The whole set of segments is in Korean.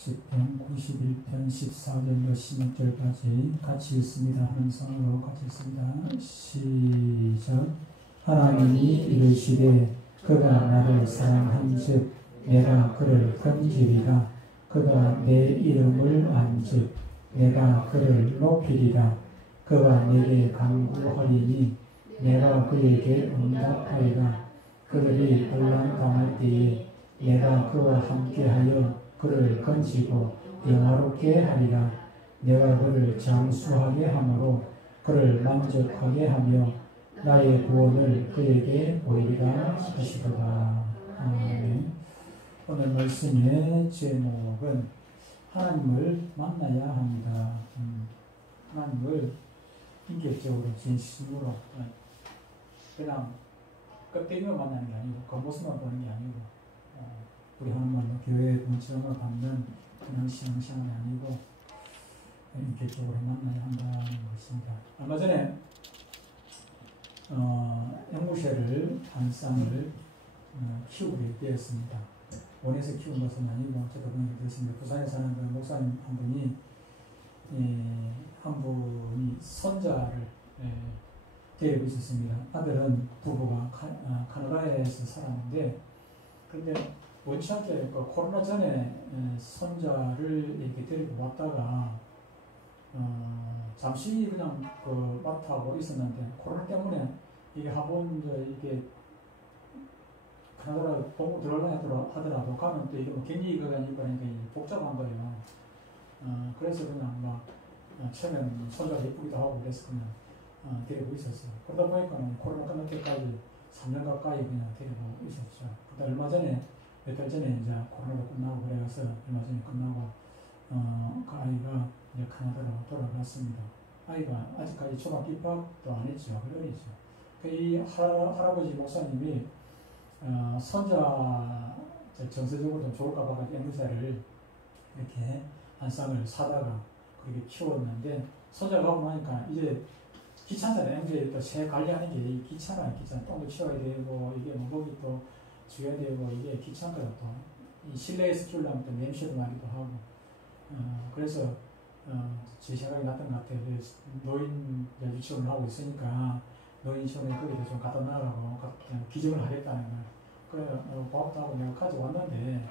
시편 91편 14절로 16절까지 같이 읽습니다. 하는 성으로 같이 읽습니다. 시작. 하나님이 이르시되 그가 나를 사랑한즉 내가 그를 건지리라. 그가 내 이름을 안즉 내가 그를 높이리라. 그가 내게 간구하리니 내가 그에게 응답하리라. 그들이 혼란당할 때에 내가 그와 함께하여 그를 건지고 영화롭게 하리라. 내가 그를 장수하게 하므로 그를 만족하게 하며 나의 구원을 그에게 보이리라 하시도다. 아멘. 오늘 말씀의 제목은 하나님을 만나야 합니다. 하나님을 인격적으로 진심으로 그냥 껍데기만 만나는 게 아니고 겉모습만 보는 게 아니고 우리 하나님은 교회의 본체험을 받는 그런 신앙생활이 아니고 인격적으로 만나야 한다는 것입니다. 얼마 전에 앵무새를 한 쌍을 키우게 되었습니다. 원에서 키운 것은 아니고 저도 그런 게 되었습니다. 부산에 사는 그 목사님 한 분이 손자를 데리고 있었습니다. 아들은 부부가 카나다에서 살았는데 근데 원치 않게 코로나 전에 손자를 이렇게 데리고 왔다가 잠시 그냥 맡아고 있었는데 코로나 때문에 이게 학원 이게 카나다로 공부 들어가려 하더라도 가면 또 이게 뭐 격리가 아니니까 복잡한 거예요. 그래서 그냥 막 처음에는 손자가 예쁘기도 하고 그래서 그냥 데리고 있었어요. 그러다 보니까 코로나 끝날 때까지 3년 가까이 그냥 데리고 있었죠. 그다음 얼마 전에 몇 달 전에 이제 코로나가 끝나고 그래서 얼마 전에 끝나고 그 아이가 이제 카나다로 돌아갔습니다. 아이가 아직까지 초등학교 입학도 안 했죠. 어리죠. 이 할아버지 목사님이 손자 정서적으로 좀 좋을까 봐 앵무새를 이렇게 한 쌍을 사다가 그렇게 키웠는데 손자가 가고 나니까 이제 귀찮잖아요. 앵무새 또 새 관리하는 게 귀찮아요. 똥도 치워야 되고 이게 뭐 먹이 또 줘야 되고 이게 귀찮거든. 또 이 실내에서 키우려면 또 냄새도 나기도 하고 그래서 제 생각이 났던 것 같아요. 노인 유치원을 하고 있으니까 노인 유치원에 거기다 좀 갖다 놔라고 그냥 기증을 하겠다는 거예요. 그래 밥도 하고 내가 가져왔는데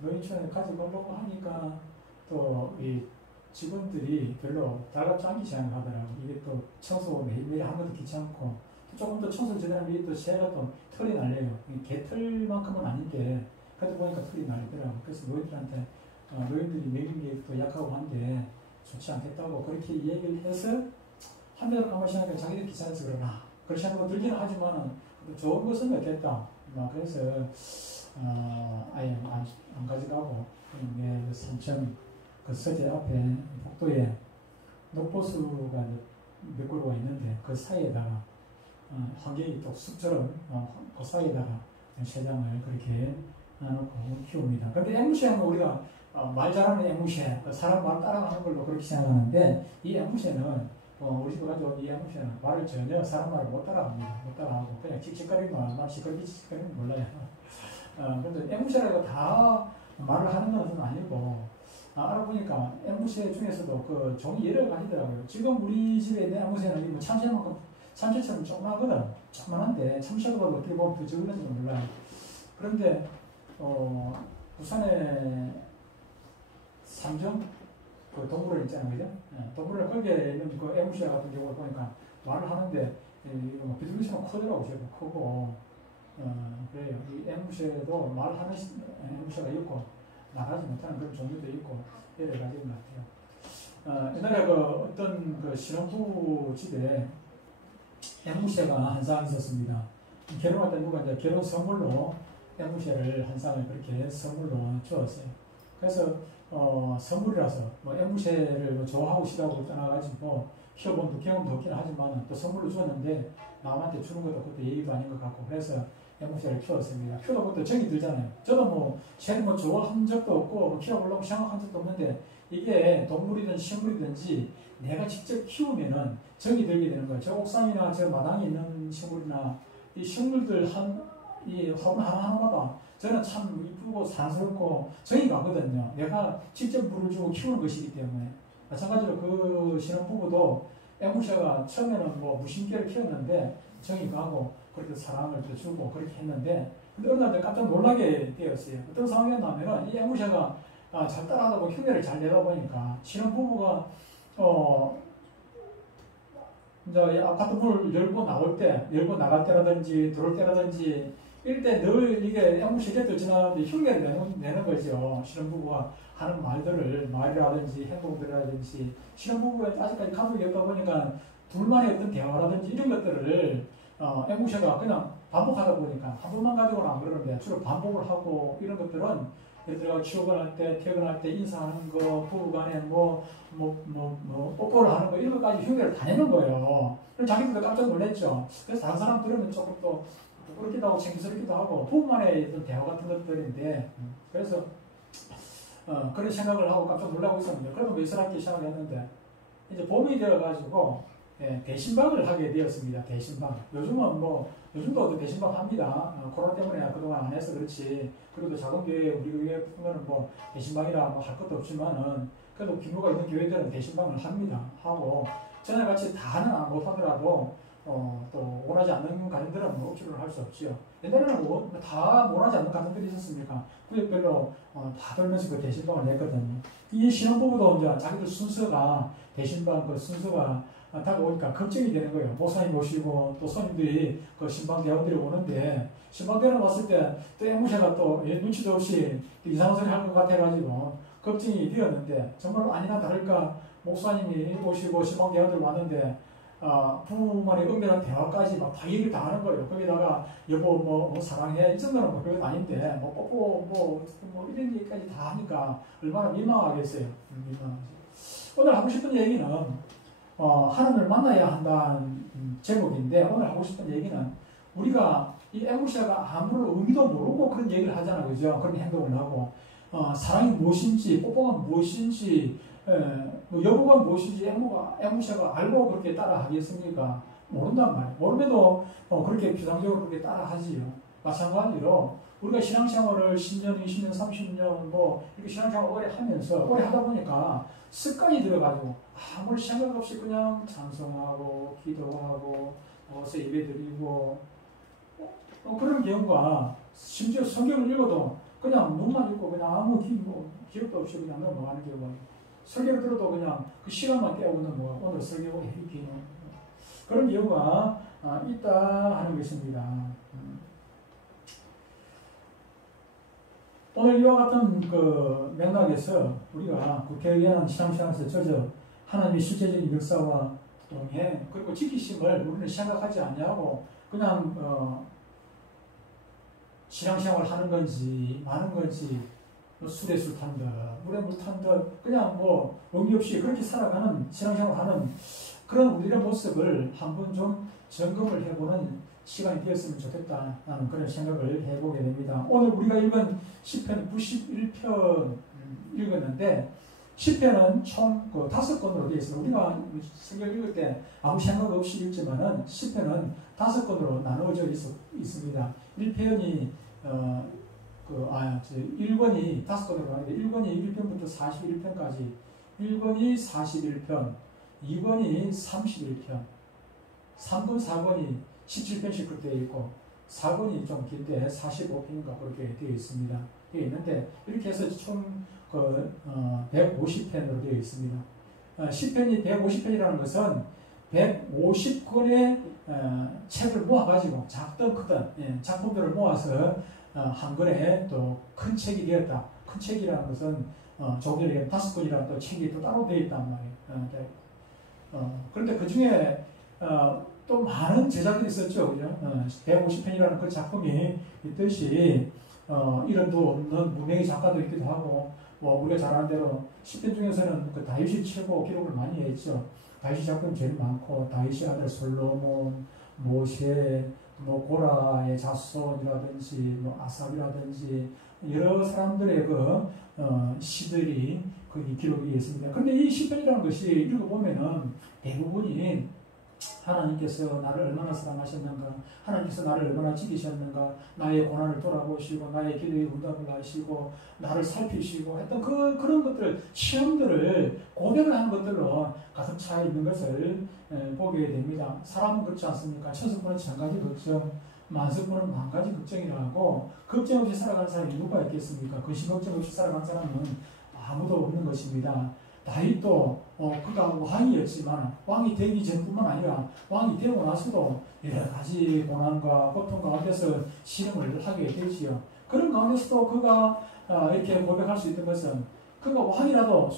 노인 유치원에 가져가려고 하니까 또 이 직원들이 별로 달갑지 않게 생각을 하더라고. 이게 또 청소 매일매일 하는 것도 귀찮고 조금 더 청소를 제대로 하면 또 새가 또 털이 날려요. 개털만큼은 아닌데 그래도 보니까 털이 날리더라고. 그래서 노인들한테 노인들이免疫力도 약하고 한데 좋지 않겠다고 그렇게 얘기를 해서 한편으로 가만히 생각하면 자기들 귀찮아서 그러나 그렇게 생각하고 들기는 하지만은 좋은 것은 없겠다. 그래서 아예 안 가져가고 그냥 산천 그 서재 앞에 복도에 녹보수가 몇 그루가 있는데 그 사이에다가 환경이 또 숲처럼 그 사이에다가 새장을 그렇게 놔놓고 키웁니다. 그런데 앵무새는 우리가 말 잘하는 앵무새, 사람 말 따라가는 걸로 그렇게 생각하는데 이 앵무새는 우리 집에 가져온 이 앵무새는 말을 전혀 사람 말을 못 따라합니다. 못 따라하고 그냥 칙칙거리기만 하면 시끌시끌거리는 몰라요. 그런데 앵무새라고 다 말을 하는 것은 아니고 알아보니까 앵무새 중에서도 그 종이 여러 가지더라고요. 지금 우리 집에 있는 앵무새는 뭐 참새만큼 참새처럼 조그마하거든. 조그만한데 참새보다 어떻게 보면 더 적은지도 몰라요. 그런데 부산에 삼정 그 동물원 있잖아요, 그죠? 동물원 거기에 있는 그 앵무새 같은 경우를 보니까 말을 하는데 뭐 비둘기처럼 크더라고, 제가 크고 그래요. 이 앵무새도 말하는 앵무새가 있고 말하지 못하는 그런 종류도 있고 여러 가지인 것 같아요. 옛날에 그 어떤 그 신혼부부 집에 앵무새가 한 쌍 있었습니다. 결혼할 때 누가 이제 결혼 선물로 앵무새를 한 쌍을 그렇게 선물로 주었어요. 그래서 선물이라서 뭐 앵무새를 뭐 좋아하고 싫어하고 떠나가지고 키워본 경험도 없긴 하지만 또 선물로 주었는데 남한테 주는 것도 그것도 예의도 아닌 것 같고 그래서 앵무새를 키웠습니다. 키우다 보면 정이 들잖아요. 저도 뭐 새를 뭐 좋아한 적도 없고 뭐 키워보려고 생각한 적도 없는데 이게 동물이든 식물이든지 내가 직접 키우면은 정이 들게 되는 거예요. 저 옥상이나 저 마당에 있는 식물이나 이 식물들 이 화분 하나하나마다 저는 참 이쁘고 사랑스럽고 정이 가거든요. 내가 직접 물을 주고 키우는 것이기 때문에. 마찬가지로 그 신혼부부도 애무샤가 처음에는 뭐 무심결을 키웠는데 정이 가고 그렇게 사랑을 또 주고 그렇게 했는데, 근데 어느 날 깜짝 놀라게 되었어요. 어떤 상황이었냐면은 이 애무샤가 잘 따라하다 보고 흉내를 잘 내다 보니까 신혼부부가 이제 아파트 문을 열고 나갈 때라든지 들어올 때라든지 이럴 때 늘 이게 애무시계들 지나는데 흉내를 내는 거죠. 신혼부부가 하는 말이라든지 행동들이라든지, 신혼부부가 아직까지 가족이 없다 보니까 둘만의 어떤 대화라든지 이런 것들을 애무시가 그냥 반복하다 보니까 한 번만 가지고는 안 그러는데 주로 반복을 하고, 이런 것들은 예를 들어 출근할 때, 퇴근할 때 인사하는 거, 부부간에 뽀뽀를 하는 거, 이런 것까지 흉내를 다 내는 거예요. 그래서 자기들도 깜짝 놀랐죠. 그래서 다른 사람 들으면 조금 또 부끄럽기도 하고 창피스럽기도 하고, 부부만의 어떤 대화 같은 것들인데, 그래서 그런 생각을 하고 깜짝 놀라고 있었는데, 그래도 매스럽게 시작했는데, 이제 봄이 되어가지고 대신방을 하게 되었습니다. 대신방. 요즘도 대신방 합니다. 코로나 때문에 그동안 안 해서 그렇지. 그래도 작은 교회, 우리 교회 보면은 대신방이라 할 것도 없지만은, 그래도 규모가 있는 교회들은 대신방을 합니다. 하고, 전에같이 다는 못하더라도, 또 원하지 않는 가정들은 억지로는 할 수 없지요. 옛날에는 다 원하지 않는 가정들이 있었습니까? 구역별로 다 돌면서 그 대신방을 냈거든요. 이 신혼부부도 이제 자기들 순서가, 대신방 그 순서가 다가오니까 걱정이 되는 거예요. 목사님 오시고 또 손님들이 그 신방 대원들이 오는데, 신방 대원 왔을 때 또 애무새가 또 눈치도 없이 이상한 소리 할 것 같아가지고 걱정이 되었는데, 정말 아니나 다를까 목사님이 오시고 신방 대원들 왔는데 부부만의 은밀한 대화까지 막 다 얘기를 다 하는 거예요. 거기다가 여보 사랑해 이 정도는 그건 아닌데 뽀뽀 이런 얘기까지 다 하니까 얼마나 민망하겠어요. 오늘 하고 싶은 얘기는 하나님을 만나야 한다는 제목인데, 오늘 하고 싶은 얘기는 우리가 이 애무샤가 아무런 의미도 모르고 그런 얘기를 하잖아요. 그죠? 그런 행동을 하고, 사랑이 무엇인지, 뽀뽀가 무엇인지, 여보가 무엇인지 애무샤가 알고 그렇게 따라 하겠습니까? 모른단 말이에요. 모르면도 그렇게 비상적으로 그렇게 따라 하지요. 마찬가지로 우리가 신앙생활을 10년, 20년, 30년 이렇게 신앙생활을 오래 하다 보니까 습관이 들어가지고 아무 생각 없이 그냥 찬송하고 기도하고 예배드리고 그런 경우가, 심지어 성경을 읽어도 그냥 눈만 읽고 그냥 아무 기억도 없이 그냥 넘어가는 경우가, 설교를 들어도 그냥 그 시간만 깨우는 오늘 설교 읽기는 그런 경우가 있다 하는 것입니다. 오늘 이와 같은 그 맥락에서 우리가 구태의한 신앙생활에서 젖어 하나님의 실제적인 역사와 동행 그리고 지키심을 우리는 생각하지 않냐고 그냥 신앙생활을 하는 건지 마는 건지, 술에 술 탄 듯 물에 물 탄 듯 그냥 의미 없이 그렇게 살아가는 신앙생활을 하는 그런 우리의 모습을 한번 좀 점검을 해보는 시간이 되었으면 좋겠다는 그런 생각을 해보게 됩니다. 오늘 우리가 읽은 시편 91편 읽었는데, 시편은 총 5권으로 되어 있습니다. 우리가 성경 읽을 때 아무 생각 없이 읽지만은 시편은 5권으로 나누어져 있습니다. 1편이 1권이 5권으로 나누는데, 1권이 1편부터 41편까지, 1권이 41편, 2권이 31편, 3권, 4권이 17편씩 그렇게 되어 있고, 4권이 좀 길 때 45편인가 그렇게 되어 있습니다. 되어 있는데, 이렇게 해서 총 150편으로 되어 있습니다. 시편이 150편이라는 것은 150권의 책을 모아가지고 작든 크든 작품들을 모아서 한 권에 또 큰 책이 되었다. 큰 책이라는 것은 조금 전에 5권이라는 또 책이 또 따로 되어 있단 말이에요. 그런데 그 중에 또 많은 제작들이 있었죠. 그죠? 150편이라는 그 작품이 있듯이 이름도 없는 무명의 작가도 있기도 하고, 우리가 잘 아는 대로 시편 중에서는 그 다윗이 최고 기록을 많이 했죠. 다윗이 작품이 제일 많고, 다윗의 아들 솔로몬, 모세, 고라의 자손이라든지 아삽이라든지 여러 사람들의 그 시들이 거기 기록이 있습니다. 그런데 이 시편이라는 것이 읽어보면은 대부분이 하나님께서 나를 얼마나 사랑하셨는가, 하나님께서 나를 얼마나 지키셨는가, 나의 고난을 돌아보시고 나의 기도에 응답을 하시고 나를 살피시고 했던 그런 것들, 시험들을 고백을 하는 것들로 가득 차 있는 것을 보게 됩니다. 사람은 그렇지 않습니까? 천수분은 천가지 걱정, 만수분은 만가지 걱정이라고, 걱정 없이 살아가는 사람이 누가 있겠습니까? 근심 걱정 없이 살아가는 사람은 아무도 없는 것입니다. 다윗도 그가 왕이었지만 왕이 되기 전뿐만 아니라 왕이 되고 나서도 여러 가지 고난과 고통 가운데서 실험을 하게 되지요. 그런 가운데서도 그가 이렇게 고백할 수 있던 것은, 그가 왕이라도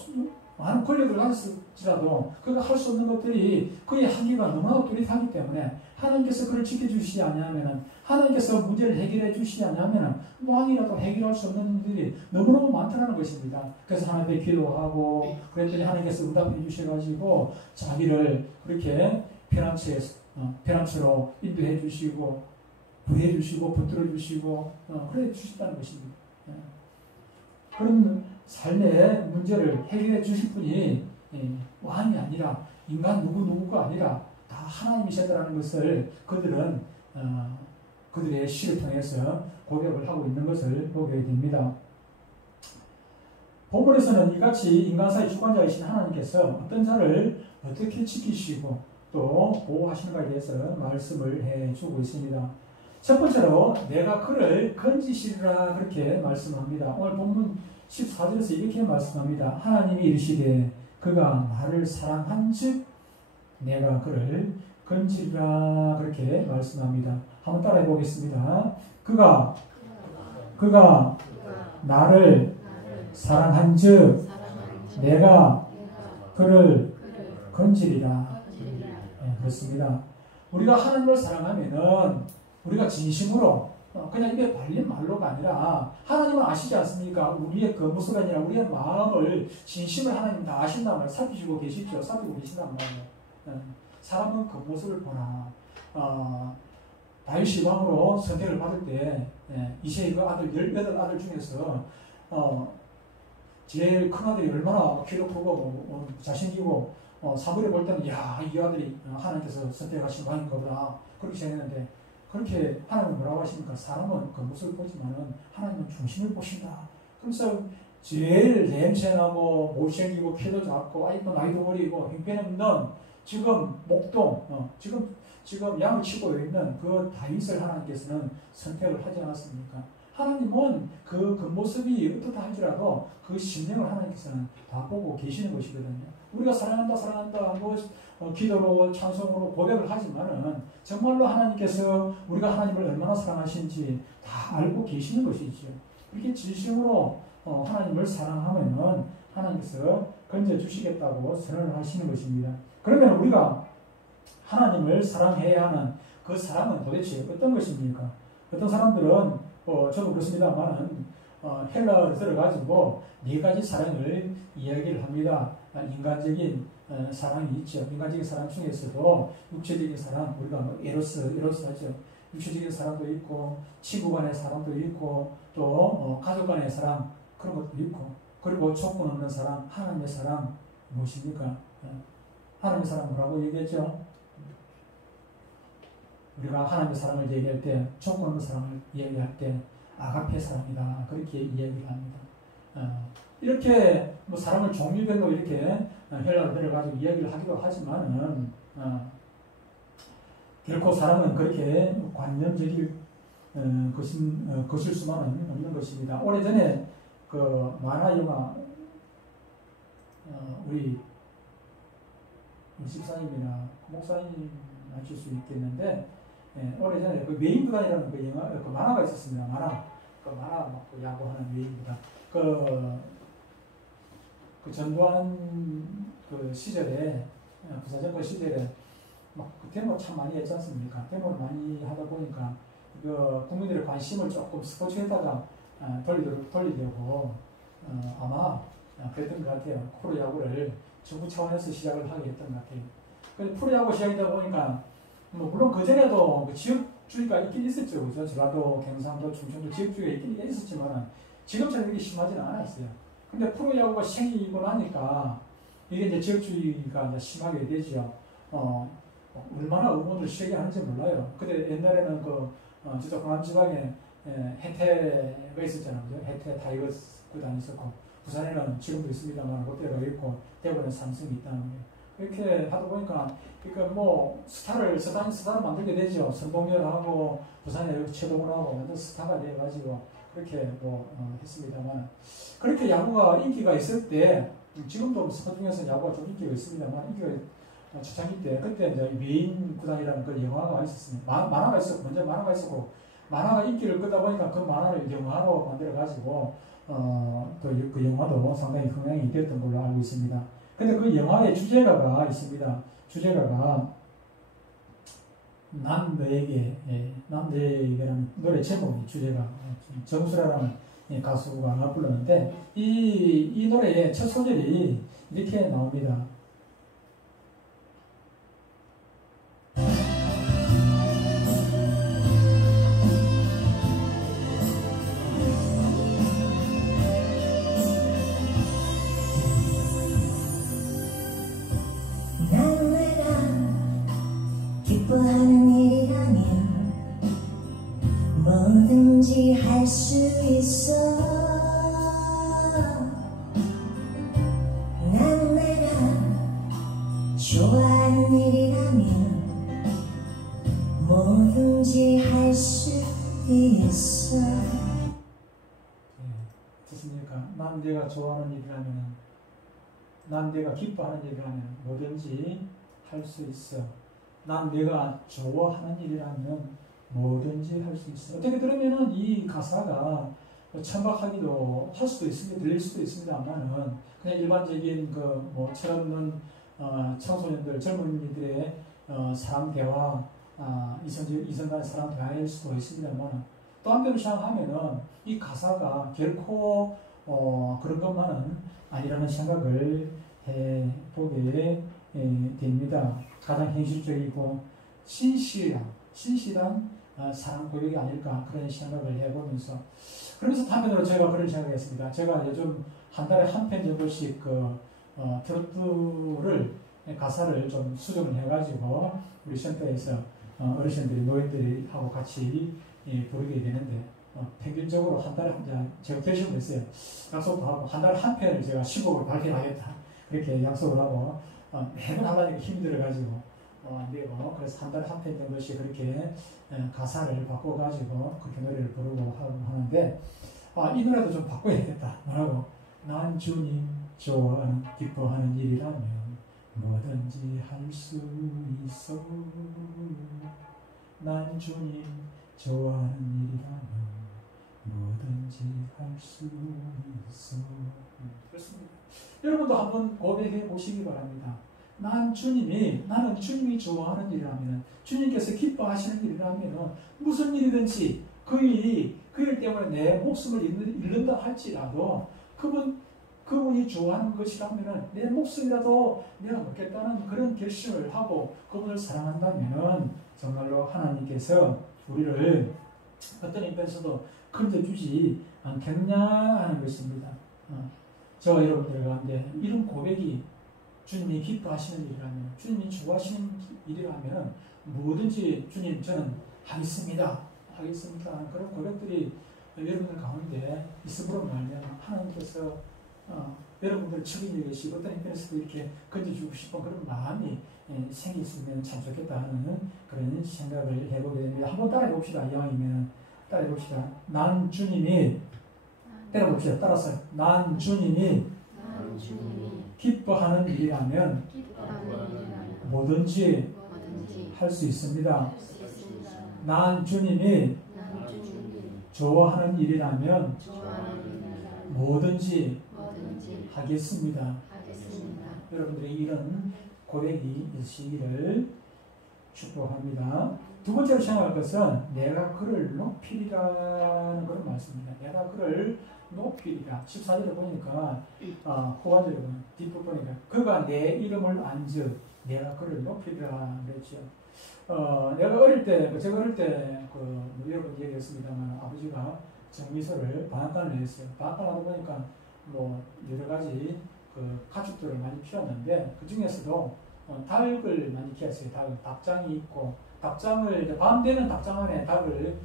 많은 권력을 가졌을지라도 그가 할 수 없는 것들이 그의 한계가 너무나 뚜렷하기 때문에 하나님께서 그를 지켜주시지 않으면, 하나님께서 문제를 해결해 주시지 않으면 왕이라도 해결할 수 없는 일들이 너무너무 많다는 것입니다. 그래서 하나님께 기도하고 그랬더니 하나님께서 응답해 주셔가지고 자기를 그렇게 피난처로 인도해 주시고 부해 주시고 붙들어 주시고 그래 주셨다는 것입니다. 그런 삶의 문제를 해결해 주실 분이 왕이 아니라 인간 누구가 아니라 다 하나님이셨다는 것을 그들은 그들의 시를 통해서 고백을 하고 있는 것을 보게 됩니다. 본문에서는 이같이 인간사의 주관자이신 하나님께서 어떤 자를 어떻게 지키시고 또 보호하시는가에 대해서 말씀을 해주고 있습니다. 첫 번째로 내가 그를 건지시리라 그렇게 말씀합니다. 오늘 본문 14절에서 이렇게 말씀합니다. 하나님이 이르시되 그가 나를 사랑한즉 내가 그를 건지리라 그렇게 말씀합니다. 한번 따라해 보겠습니다. 그가 나를 사랑한즉 내가 그를 건지리라. 네, 그렇습니다. 우리가 하나님을 사랑하면은 우리가 진심으로 그냥 입에 발린 말로가 아니라, 하나님은 아시지 않습니까? 우리의 그 모습이 아니라 우리의 마음을, 진심을 하나님 다 아신단 말이에요. 살피고 계시죠. 살피고 계신단 말이에요. 사람은 그 모습을 보나. 다윗이 왕으로 선택을 받을 때 이새의 그 아들 18아들 중에서 제일 큰 아들이 얼마나 키도 크고 자신있고 사물에 볼 때는 이 아들이 하나님께서 선택하신 왕인가 보다 그렇게 생각했는데, 그렇게 하나님은 뭐라고 하십니까? 사람은 그 모습을 보지만은 하나님은 중심을 보신다. 그래서 제일 냄새나고 못생기고 키도 작고 나이도 어리고 형편없는 지금 목동 지금 양을 치고 있는 그 다윗을 하나님께서는 선택을 하지 않았습니까? 하나님은 그 모습이 어떻다 할지라도 그 심령을 하나님께서는 다 보고 계시는 것이거든요. 우리가 사랑한다 기도로 찬송으로 고백을 하지만은 정말로 하나님께서 우리가 하나님을 얼마나 사랑하시는지 다 알고 계시는 것이죠. 이렇게 진심으로 하나님을 사랑하면은 하나님께서 건져주시겠다고 선언을 하시는 것입니다. 그러면 우리가 하나님을 사랑해야 하는 그 사랑은 도대체 어떤 것입니까? 어떤 사람들은 저도 그렇습니다만은 헬라어를 들어가지고 4가지 사랑을 이야기를 합니다. 인간적인 사랑이 있죠. 인간적인 사랑 중에서도 육체적인 사랑, 우리가 에로스 하죠. 육체적인 사랑도 있고, 친구 간의 사랑도 있고, 또 가족 간의 사랑, 그런 것도 있고, 그리고 조건 없는 사랑, 하나님의 사랑, 무엇입니까? 하나님의 사랑 뭐라고 얘기했죠? 우리가 하나님의 사랑을 얘기할 때, 조건 없는 사랑을 얘기할 때 아가페 사랑이다 그렇게 이야기를 합니다. 이렇게 사랑을 종류별로 이렇게 헬라어를 들어가지고 이야기를 하기도 하지만은 결코 사랑은 그렇게 관념적일 것일 수만은 없는 것입니다. 오래전에 그 만화 영화 우리 집사님이나 목사님 하실 수 있겠는데, 오래전에 그 외인부단이라는 그 영화, 그 만화가 있었습니다. 그 만화 그 야구하는 외인부단. 그 전두환 그 시절에, 부사정권 시절에 그 데모 참 많이 했지 않습니까? 데모를 많이 하다 보니까 그 국민들의 관심을 조금 스포츠에다가 돌리려고 아마 그랬던 것 같아요. 프로야구를 정부 차원에서 시작을 하게 했던 것 같아요. 그래서 프로야구 시작이다 보니까 물론 그전에도 그 지역주의가 있긴 있었죠. 그죠? 전라도, 경상도, 충청도 지역주의가 있긴 있었지만 지금처럼 이렇게 심하지는 않았어요. 근데 프로야구가 생기고 나니까 이게 이제 지역주의가 이제 심하게 되죠. 얼마나 응원을 세게 하는지 몰라요. 근데 옛날에는 진짜 호남 지방에 해태가 있었잖아요. 그죠? 해태 타이거스 구단이 있었고, 부산에는 지금도 있습니다만 롯데가 있고, 대구는 삼성이 있다는 거예요. 이렇게 하다 보니까, 그러니까 뭐, 스타를 만들게 되죠. 선동열하고, 부산에 최동훈하고 완전 스타가 돼가지고, 그렇게 했습니다만, 그렇게 야구가 인기가 있을 때, 지금도 스포츠 중에서 야구가 좀 인기가 있습니다만, 인기가 초창기 때, 그때 이제 메인 구단이라는 그 영화가 있었습니다. 만화가 있었고, 먼저 만화가 있었고, 만화가 인기를 끄다 보니까 그 만화를 영화로 만들어가지고, 그 영화도 상당히 흥행이 되었던 걸로 알고 있습니다. 근데 그 영화의 주제가가 있습니다. 주제가가 난 너에게라는 노래 제목이 주제가 정수라라는 가수가 불렀는데 이 노래의 첫 소절이 이렇게 나옵니다. 기뻐하는 일이라면 뭐든지 할 수 있어. 난 내가 좋아하는 일이라면 뭐든지 할 수 있어. 됐습니까? 난 내가 좋아하는 일이라면, 난 내가 기뻐하는 일이라면 뭐든지 할 수 있어. 난 내가 좋아하는 일이라면 뭐든지 할 수 있어. 어떻게 들으면은 이 가사가 천박하기도 할 수도 있습니다. 들릴 수도 있습니다만은 그냥 일반적인 철없는 청소년들, 젊은이들의 사람 대화, 이성간의 사람 대화일 수도 있습니다만 또 한편으로 생각하면은 이 가사가 결코 그런 것만은 아니라는 생각을 해보게 됩니다. 가장 현실적이고 신실한 사랑 고백이 아닐까 그런 생각을 해보면서 그러면서 한편으로 제가 그런 생각을 했습니다. 제가 요즘 한 달에 한 편 정도씩 트로트를 가사를 좀 수정을 해가지고 우리 센터에서 어르신들이 노인들이 하고 같이 부르게 되는데 평균적으로 한 달에 제가 결심을 했어요. 약속도 하고 한 달에 한 편을 제가 시곡을 발표하겠다 이렇게 약속을 하고 매번 하려니까 힘이 들어가지고 안 되고 그래서 한 달에 한 편 정도씩 그렇게 가사를 바꿔가지고 그렇게 노래를 부르고 하는데 이 노래도 좀 바꿔야겠다. 뭐라고? 난 주님 좋아하는 기뻐하는 일이라면 뭐든지 할 수 있어. 난 주님 좋아하는 일이라면 뭐든지 할 수 있어. 그렇습니다. 여러분도 한번 고백해 보시기 바랍니다. 나는 주님이 좋아하는 일이라면, 주님께서 기뻐하시는 일이라면, 무슨 일이든지 그 일 때문에 내 목숨을 잃는다 할지라도, 그분이 좋아하는 것이라면, 내 목숨이라도 내가 먹겠다는 그런 결심을 하고, 그분을 사랑한다면, 정말로 하나님께서 우리를 어떤 입장에서도 건져주지 않겠냐 하는 것입니다. 저와 여러분들 가운데 이런 고백이 주님이 기뻐하시는 일이라면, 주님이 좋아하시는 일이라면 뭐든지 주님 저는 하겠습니다. 그런 고백들이 여러분들 가운데 있음으로 말미암아 하나님께서 여러분들 측인해 계시고 어떤 인편에서도 이렇게 건져주고 싶은 그런 마음이 생겼으면 참 좋겠다 하는 그런 생각을 해보게 됩니다. 한번 따라해 봅시다. 이왕이면 따라해 봅시다. 난 주님이 때려봅시다. 따라서 난 주님이 기뻐하는 일이라면 뭐든지 할 수 있습니다. 난 주님이 좋아하는 일이라면 뭐든지 하겠습니다. 여러분들이 이런 고백이 있으시기를 축복합니다. 두 번째로 생각할 것은 내가 그를 높이리라는 그런 말씀입니다. 내가 그를 높이리라. 14절에 보니까 후반절에 보면 뒷부분이니까 그가 내 이름을 안즉 내가 그를 높이리라 그랬죠. 제가 어릴 때 여러분 얘기했습니다만 아버지가 정미소를 방앗간을 했어요. 방앗간 하다 보니까 여러 가지 가축들을 많이 키웠는데 그 중에서도 닭을 많이 키웠어요. 닭장이 있고, 닭장을, 이제 밤 되면 닭장 안에 닭을,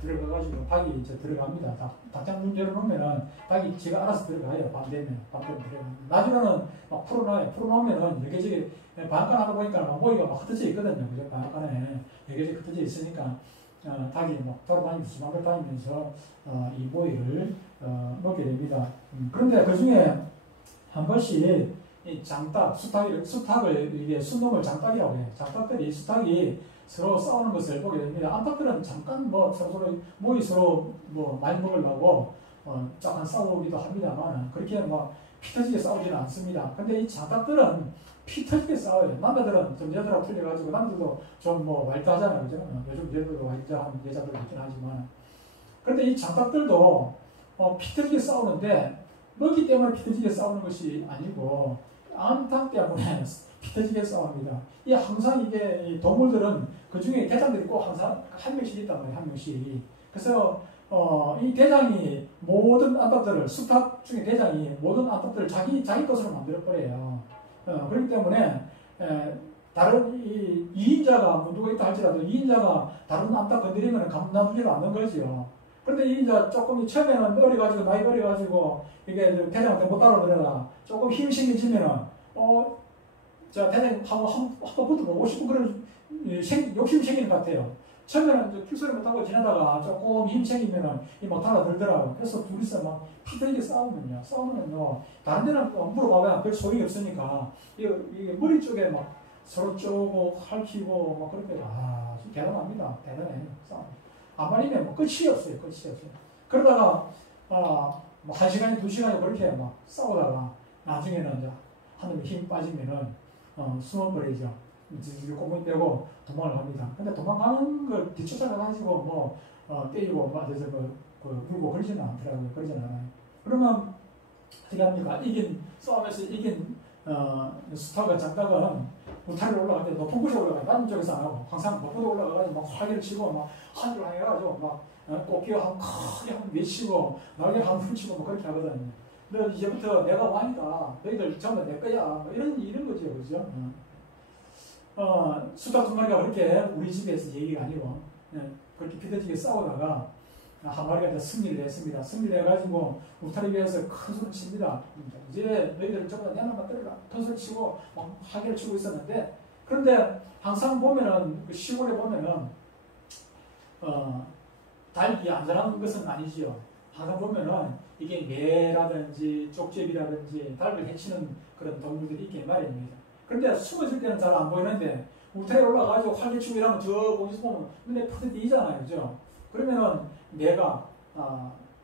들어가가지고 닭이 이제 들어갑니다. 닭장 문 열어놓으면은 닭이 지가 알아서 들어가요. 밤 되면 들어갑니다. 낮으로는 막 풀어놔요. 풀어놓으면은 여기저기 방앗간 하다 보니까 막 모이가 막 흩어져 있거든요. 그죠? 방앗간에 여기저기 흩어져 있으니까 닭이 막 돌아다니면서 수만들 다니면서 이 모이를 먹게 됩니다. 그런데 그 중에 한 번씩 이 장닭, 수탉을 이게 순놈을 장닭이라고 해요. 장닭들이 수탉이 서로 싸우는 것을 보게 됩니다. 암탉들은 잠깐 서로 모이 서로 많이 먹으려고 잠깐 싸우기도 합니다만 그렇게 막 피 터지게 싸우지는 않습니다. 근데 이 장닭들은 피 터지게 싸워요. 남자들은 좀 여자들하고 틀려가지고 남자들도 좀 와일드하잖아요. 그죠? 요즘 여자들도 와일드한 여자들 있긴 하지만 그런데 이 장닭들도 피 터지게 싸우는데 먹이 때문에 피 터지게 싸우는 것이 아니고 암탉 때문에 피 터지게 싸웁니다. 항상 이 동물들은 그 중에 대장들이 꼭 항상 한 명씩 있단 말이에요. 한 명씩. 그래서 이 대장이 모든 암탉들을 수탉 중에 대장이 모든 암탉들을 자기 것으로 만들어 버려요. 그렇기 때문에 다른 이인자가 누가 있다 할지라도 이인자가 다른 암탉 건드리면 감당하지를 않는 거죠. 그런데 이인자 조금 처음에는 나이가 어려가지고 이게 대장한테 못 따라오다가 조금 힘이 생겨지면은 대장이 한번 붙어보고 싶은 그런 욕심이 생기는 것 같아요. 처음에는 큐소리 못하고 지나다가 조금 힘 생기면은 막 달아들더라고요. 그래서 둘이서 막 피 터지게 싸우면요. 다른 데는 물어봐야 별 소용이 없으니까 이게 머리 쪽에 막 서로 쪼고 핥히고 막 그렇게 좀 대단합니다. 대단해요. 싸움. 안 말리면 끝이 없어요. 그러다가 1시간이 2시간이 그렇게 막 싸우다가 나중에는 이제 하늘에 힘 빠지면은 숨어버리죠. 꼬문 빼고 도망을 합니다. 근데 도망가는 걸 뒤쫓아가가지고 때리고 맞아서 물고 그러지는 않더라고요. 그러지는 않아요. 그러면 어떻게 합니까? 싸움에서 이긴 수탉과 장닭은 울타리로 올라갈 때 높은 곳에 올라가요. 낮은 쪽에서 안 하고 항상 높은 곳에 올라가가지고 막 활개를 치고 막 하늘을 향해가지고 막 꽃게가 한번 크게 한번 외치고 날개를 한번 펼치고 막 그렇게 하거든요. 너 이제부터 내가 왕이다. 너희들 전부 내 거야. 이런 거죠. 그죠? 수탉 두 마리가 그렇게 우리 집에서 얘기가 아니고 그렇게 피터지게 싸우다가 한 마리가 이제 승리를 했습니다. 승리를 해가지고 울타리 위에서 큰 소리 칩니다. 이제 너희들 전부 다 내 하나만 때려라. 큰 소리 치고 막 하기를 치고 있었는데 그런데 항상 보면은 그 시골에 보면은 닭이 안전한 것은 아니지요. 항상 보면은 이게 매라든지 쪽제비라든지 닭을 해치는 그런 동물들이 있게 마련입니다. 그런데 숨어질 때는 잘 안 보이는데 울타리에 올라가가지고 활개치고 이러면 저 거기서 보면 눈에 푸드 띄잖아요. 그죠? 그러면은 매가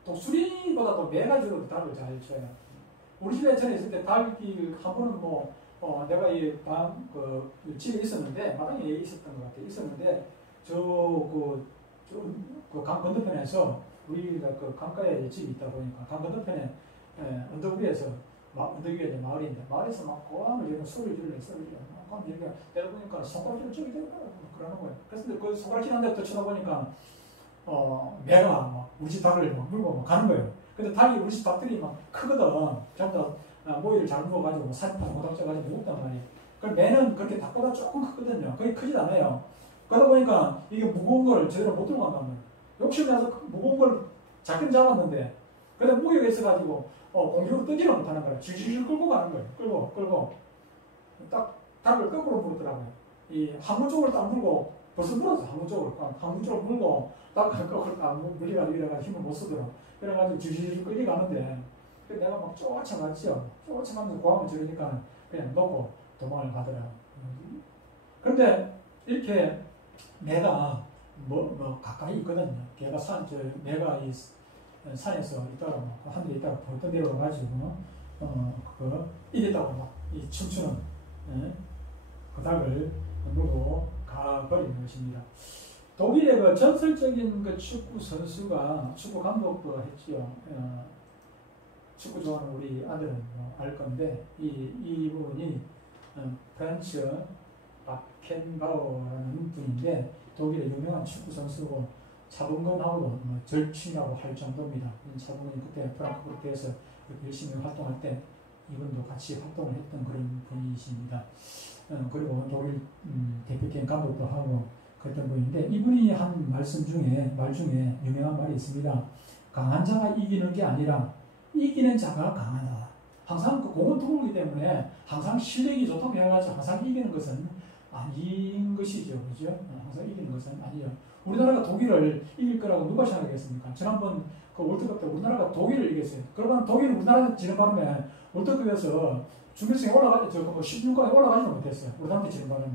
독수리보다도 매가 주로 닭을 잘 쳐요. 우리 집에 전에 있을 때 닭이 한 번은 내가 집에 있었는데 마당에 있었던 것 같아요. 있었는데 강 건너편에서 우리가 그 강가에 집이 있다 보니까 강 건너편에 언덕 위에서 언덕 위에 마을인데 마을에서 막 고함을 지르는 소리를 지르는 고함을 지르니까 내가 보니까 손가락질을 저기 대고 그러는 거예요. 그래서 그 손가락질 한 데부터 쳐다보니까 매가 막 우리 집 닭을 막 물고 막 가는 거예요. 근데 닭이 우리 집 닭들이 막 크거든. 전부 다 모이를 잘 먹어가지고 살이 팍팍 쪄가지고 먹었단 말이에요. 그럼 매는 그렇게 닭보다 조금 크거든요. 거의 크질 않아요. 그러다 보니까 이게 무거운 걸 제대로 못 들고 간단 말이에요. 욕심이 나서 무거운 걸 잡긴 잡았는데 근데 무게가 있어가지고 공중으로 뜨지를 못하는 거예요. 질질 끌고 가는 거예요. 끌고 딱 닭을 거꾸로 물었더라고요. 이 항문 쪽을 딱 물고 벌써 물었어. 항문 쪽을 물고 닭을 거꾸로 딱 물려가지고 이래가지고 힘을 못 쓰더라고. 그래가지고 질질 끌려가는데 내가 막 쫓아갔죠. 쫓아가면서 고함을 지르니까 그냥 놓고 도망을 가더라고요. 그런데 이렇게 매가 가까이 있거든요. 걔가 매가 이 산에서 있다가 한 대 있다가 벌떡 내려가가지고 이랬다고 막 이 춤추는 그 닭을 물고 가버리는 것입니다. 독일의 그 전설적인 그 축구 선수가 축구 감독도 했지요. 축구 좋아하는 우리 아들은 알 건데 이분이 프란츠 바켄바우라는 분인데 독일의 유명한 축구 선수고 차범근하고도 절친이라고 할 정도입니다. 차범근이 그때 프랑크푸르트에서 열심히 활동할 때 이분도 같이 활동을 했던 그런 분이십니다. 그리고 독일 대표팀 감독도 하고 그랬던 분인데 이분이 한 말 중에 유명한 말이 있습니다. 강한 자가 이기는 게 아니라 이기는 자가 강하다. 항상 그 공은 두고기 때문에 항상 실력이 좋다고 해가지고 항상 이기는 것은 아닌 것이죠. 그죠? 항상 이기는 것은 아니죠. 우리나라가 독일을 이길 거라고 누가 생각했습니까? 지난번 그 월드컵 때 우리나라가 독일을 이겼어요. 그러면 독일이 우리나라한테 지는 바람에 월드컵에서 준결승에 16강에 올라가지도 못했어요. 우리나라한테 지는 바람에.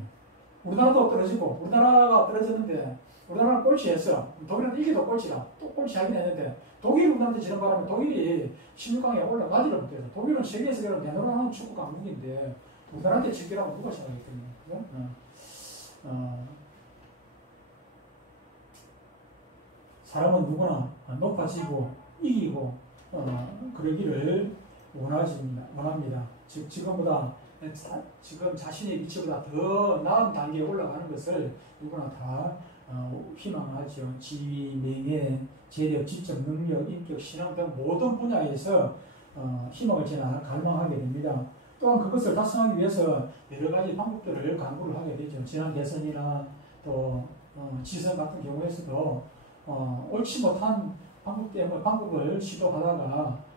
우리나라도 떨어지고, 우리나라가 떨어졌는데, 우리나라는 꼴찌했어. 독일한테 이기도 꼴찌라. 또 꼴찌하긴 했는데, 독일이 우리나라한테 지는 바람에 독일이 16강에 올라가지를 못해서, 독일은 세계에서 내놓으라는 축구 강국인데, 우리나라한테 지기라고 누가 생각했겠냐. 사람은 누구나 높아지고, 이기고, 그러기를 원합니다. 즉, 지금 자신의 위치보다 더 나은 단계에 올라가는 것을 누구나 다 희망하죠. 지위, 명예, 재력, 지적, 능력, 인격, 신앙 등 모든 분야에서 희망을 지나 갈망하게 됩니다. 또한 그것을 달성하기 위해서 여러 가지 방법들을 강구를 하게 되죠. 지난 대선이나 또 지선 같은 경우에서도 옳지 못한 방법을 시도하다가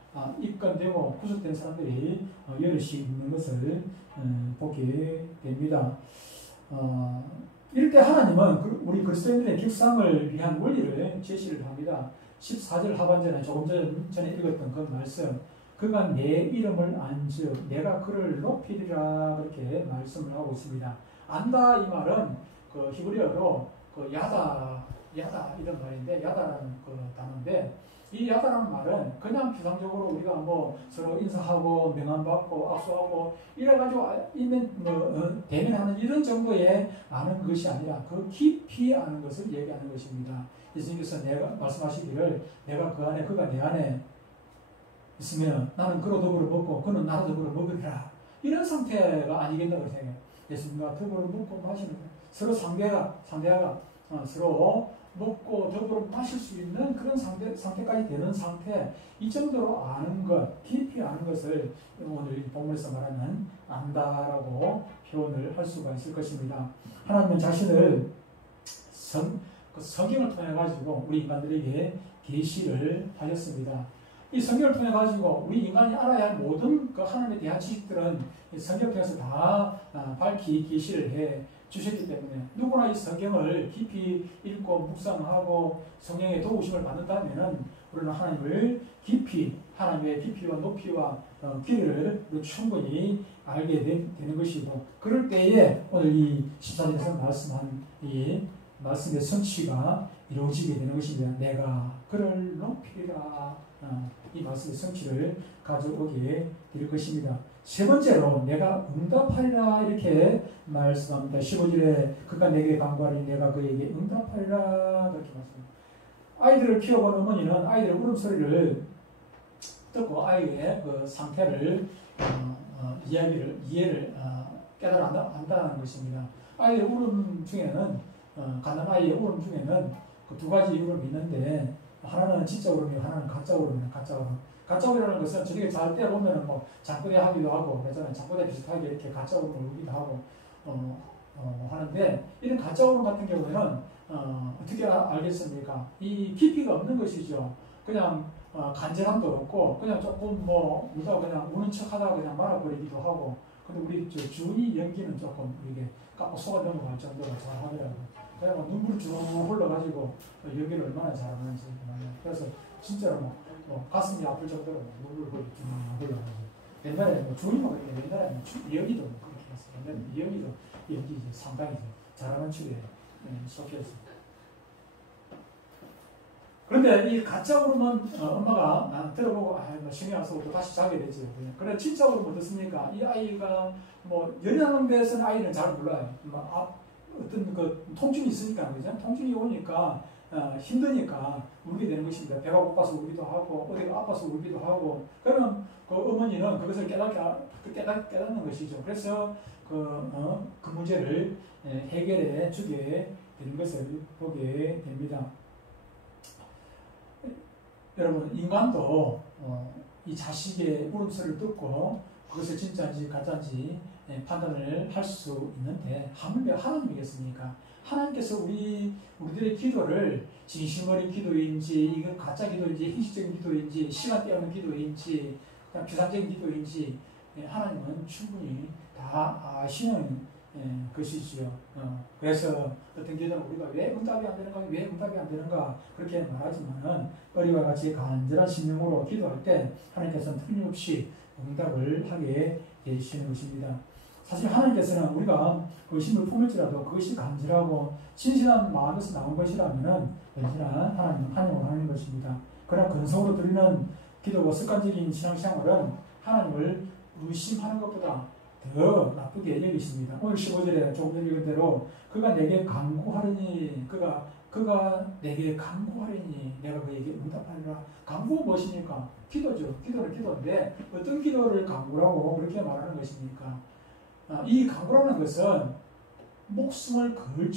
입건되고 구속된 사람들이 여럿이 있는 것을 보게 됩니다. 이럴 때 하나님은 우리 그리스도인들의 격상을 위한 원리를 제시를 합니다. 14절 하반절에 조금 전에 읽었던 그 말씀, 그가 내 이름을 안즉 내가 그를 높이리라 그렇게 말씀을 하고 있습니다. 안다 이 말은 그 히브리어로 그 야다 이런 말인데, 야다라는 그 단어인데, 이 야다라는 말은 그냥 피상적으로 우리가 뭐 서로 인사하고 명함받고 악수하고 이래가지고 대면하는 이런 정도의 아는 것이 아니라 그 깊이 아는 것을 얘기하는 것입니다. 예수님께서 내가 말씀하시기를 내가 그 안에 그가 내 안에 있으면 나는 그로 더불어 먹고 그는 나로 더불어 먹으리라. 이런 상태가 아니겠다고 생각해요. 예수님과 더불어 먹고 마시는 거예요. 서로 상대가 서로 먹고 더불어 마실 수 있는 그런 상태까지 되는 상태, 이 정도로 아는 것, 깊이 아는 것을 오늘 본문에서 말하는 안다라고 표현을 할 수가 있을 것입니다. 하나님은 자신을 성경을 통해 가지고 우리 인간들에게 계시를 하셨습니다. 이 성경을 통해 가지고 우리 인간이 알아야 할 모든 그 하나님에 대한 지식들은 이 성경 통해서 다 밝히 계시를 해 주셨기 때문에 누구나 이 성경을 깊이 읽고 묵상하고 성령의 도우심을 받는다면은 우리는 하나님을 깊이, 하나님의 깊이와 높이와 길이를 충분히 알게 되는 것이고, 그럴 때에 오늘 이 14절에서 말씀한 이 말씀의 성취가 이루어지게 되는 것입니다. 내가 그를 높이리라. 이 말씀의 성취를 가져오게 될 것입니다. 세 번째로 내가 응답하리라 이렇게 말씀합니다. 15절에 그가 내게 간구하니 내가 그에게 응답하리라 그렇게 말씀합니다. 아이들을 키워본 어머니는 아이들의 울음소리를 듣고 아이의 그 상태를 이해를 깨달아낸다는 것입니다. 아이의 울음 중에는 갓난아이의 울음 중에는 그 두 가지 울음이 있는데, 하나는 진짜 울음이고 하나는 가짜 울음이에요. 가짜 울음이라는 것은 저녁에 잘 때 보면은 뭐 잠꼬대 하기도 하고 그러잖아요. 잠꼬대 비슷하게 이렇게 가짜 울음을 울기도 하고 하는데, 이런 가짜 울음 같은 경우에는 어떻게 알겠습니까? 이 깊이가 없는 것이죠. 그냥 간절함도 없고 그냥 조금 뭐 울다가 그냥 우는 척하다가 그냥 말아버리기도 하고. 근데 우리 주은이 연기는 조금 이게 속아 넘어갈 정도로 잘하더라고요. 그냥 눈물이 쭉 흘러가지고 연기를 얼마나 잘하는지. 그래서 진짜로 가슴이 아플 정도로 눈물을 쭉 흘러가지고. 옛날에 주은이만 그렇게, 옛날에 이영이도 그렇게 했어요. 옛날에 이영이도 연기 상당히 잘하는 축에 속했어요. 그런데 이 가짜 울음은 엄마가 난 들어보고 신경 안 쓰고 또 다시 자게 되죠. 그런데 진짜 울음은 어떻습니까? 이 아이가 뭐 연약한 데서는 아이는 잘 몰라요. 어떤 그 통증이 있으니까, 그죠? 통증이 오니까 힘드니까 울게 되는 것입니다. 배가 고파서 울기도 하고 어디가 아파서 울기도 하고. 그러면 그 어머니는 그것을 깨닫는 것이죠. 그래서 그 문제를 해결해 주게 되는 것을 보게 됩니다. 여러분, 인간도 이 자식의 울음소리를 듣고 그것이 진짜인지 가짜인지 판단을 할 수 있는데 하물며 하나님이겠습니까? 하나님께서 우리들의 기도를 진심어린 기도인지 이건 가짜 기도인지 형식적인 기도인지 시간 때우는 기도인지 그냥 비상적인 기도인지 하나님은 충분히 다 아시는 것이지요. 그래서 어떤 기도는 우리가 왜 응답이 안 되는가, 왜 응답이 안 되는가 그렇게 말하지만은 어리와 같이 간절한 심령으로 기도할 때 하나님께서는 틀림없이 응답을 하게 되시는 것입니다. 사실 하나님께서는 우리가 의심을 품을지라도 그것이 간절하고 진실한 마음에서 나온 것이라면 언제나 하나님은 환영을 하는 것입니다. 그러나 근성으로 드리는 기도와 습관적인 신앙생활은 하나님을 의심하는 것보다 더 나쁘게 여기십니다. 오늘 15절에 조금 전에 읽은 대로 그가 내게 간구하리니 그가 내게 간구하리니 내가 그에게 응답하리라. 간구가 무엇입니까? 기도죠. 기도는 기도인데 어떤 기도를 간구라고 그렇게 말하는 것입니까? 이 간구라는 것은 목숨을 걸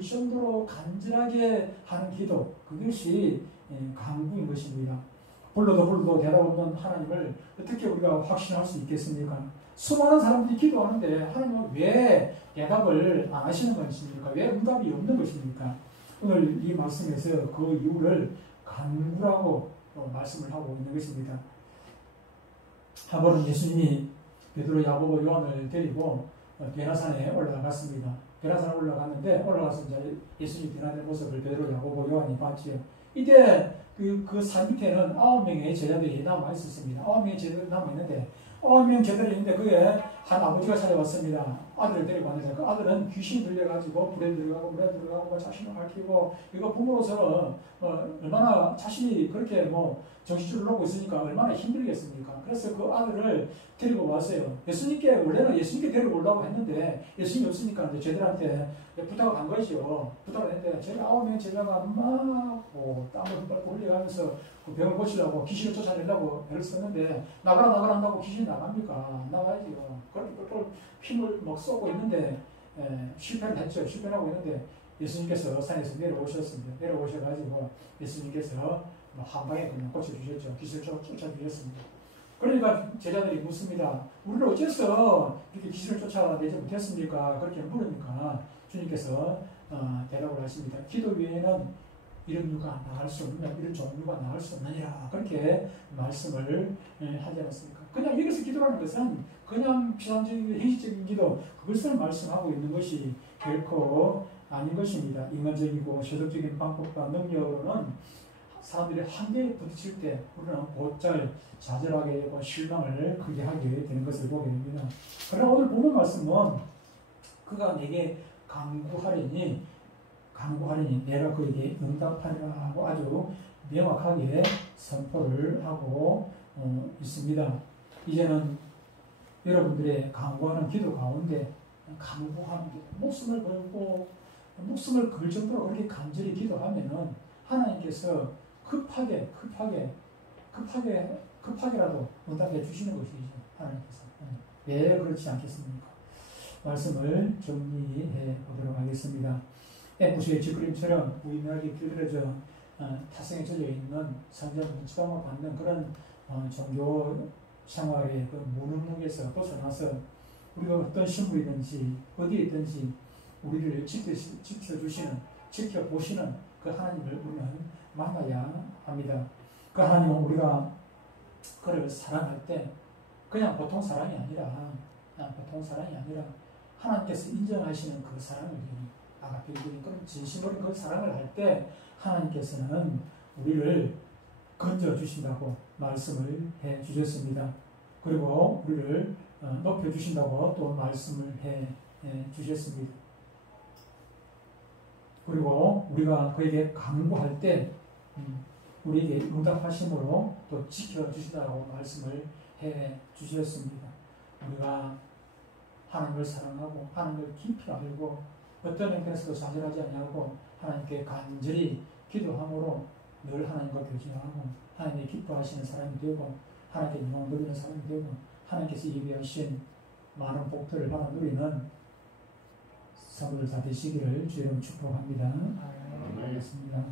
정도로 간절하게 하는 기도, 그것이 간구인 것입니다. 불러도 대답 없는 하나님을 어떻게 우리가 확신할 수 있겠습니까? 수많은 사람들이 기도하는데 하나님은 왜 대답을 안 하시는 것입니까? 왜 응답이 없는 것입니까? 오늘 이 말씀에서 그 이유를 간구라고 말씀을 하고 있는 것입니다. 한 번은 예수님이 베드로, 야고보, 요한을 데리고 베나산에 올라갔습니다. 베나산에 올라가서 이제 예수님이 변화된 모습을 베드로, 야고보, 요한이 봤지요. 이때 그 산 밑에는 9명의 제자들이 남아 있었습니다. 9명의 제자들이 남아 있는데 9명 제자들이 있는데 그에 한 아버지가 찾아왔습니다. 아들을 데리고 왔는데 그 아들은 귀신이 들려가지고 불에 들어가고 자신을 앓히고 이거 부모로서 얼마나 자신이 그렇게 정신줄을 놓고 있으니까 얼마나 힘들겠습니까? 그래서 그 아들을 데리고 왔어요. 원래는 예수님께 데리고 오려고 했는데 예수님이 없으니까 이제 제자들한테 부탁을 한 것이요. 부탁을 했는데 제가 9명 제자가 막 땀을 뻘뻘 흘려가면서 그 병을 고치려고 귀신을 쫓아내려고 애를 썼는데 나가라 한다고 귀신이 나갑니까? 나가야지요. 그렇게 뻘뻘 힘을 막 쏟고 있는데 실패를 했죠. 실패하고 있는데 예수님께서 산에서 내려오셨습니다. 내려오셔가지고 예수님께서 한 방에 그냥 고쳐주셨죠. 귀신을 쫓아주셨습니다. 그러니까 제자들이 묻습니다. 우리를 어째서 이렇게 귀신을 쫓아내지 못했습니까? 그렇게 물으니까 주님께서 대답을 하십니다. 기도 외에는 이런 종류가 나갈 수 없느니라. 그렇게 말씀을 하지 않았습니까? 그냥 여기서 기도라는 것은 그냥 비상적인 형식적인 기도 그것을 말씀하고 있는 것이 결코 아닌 것입니다. 인간적이고 세속적인 방법과 능력으로는 사람들이 한계에 부딪힐 때 우리는 곧잘 좌절하게 되고 실망을 크게 하게 되는 것을 보게 됩니다. 그러나 오늘 본문 말씀은 그가 내게 간구하리니 내가 그에게 응답하리라 하고 아주 명확하게 선포를 하고 있습니다. 이제는 여러분들의 간구하는 기도 가운데 간구하는 기도, 목숨을 걸 정도로 그렇게 간절히 기도하면은 하나님께서 급하게라도 응답해 주시는 것이죠. 하나님께서. 왜 그렇지 않겠습니까? 말씀을 정리해 보도록 하겠습니다. 앵무새의 뒷그림처럼 우이명하게 길들여져 타성에 젖어 있는 선전 문지방을 받는 그런 종교 생활의 그 무능력에서 벗어나서 우리가 어떤 신분이든지 어디에 있든지 우리를 지켜보시는 그 하나님을 우리는 만나야 합니다. 그 하나님은 우리가 그를 사랑할 때 그냥 보통 사랑이 아니라 하나님께서 인정하시는 그 사랑을 아가페이는 그런 진심으로 그 사랑을 할 때 하나님께서는 우리를 건져주신다고 말씀을 해 주셨습니다. 그리고 우리를 높여주신다고 또 말씀을 해 주셨습니다. 그리고 우리가 그에게 간구할 때 우리에게 응답하심으로 또 지켜주신다고 말씀을 해 주셨습니다. 우리가 하나님을 사랑하고 하나님을 깊이 알고 어떤 형편에서도 좌절하지 아니하고 하나님께 간절히 기도함으로 늘 하나님과 교제하고 하나님이 기뻐하시는 사람이 되고 하나님께 영광 돌리는 사람이 되고 하나님께서 예비하신 많은 복들을 받아 누리는 성도들 다 되시기를 주의 이름으로 축복합니다. 알겠습니다.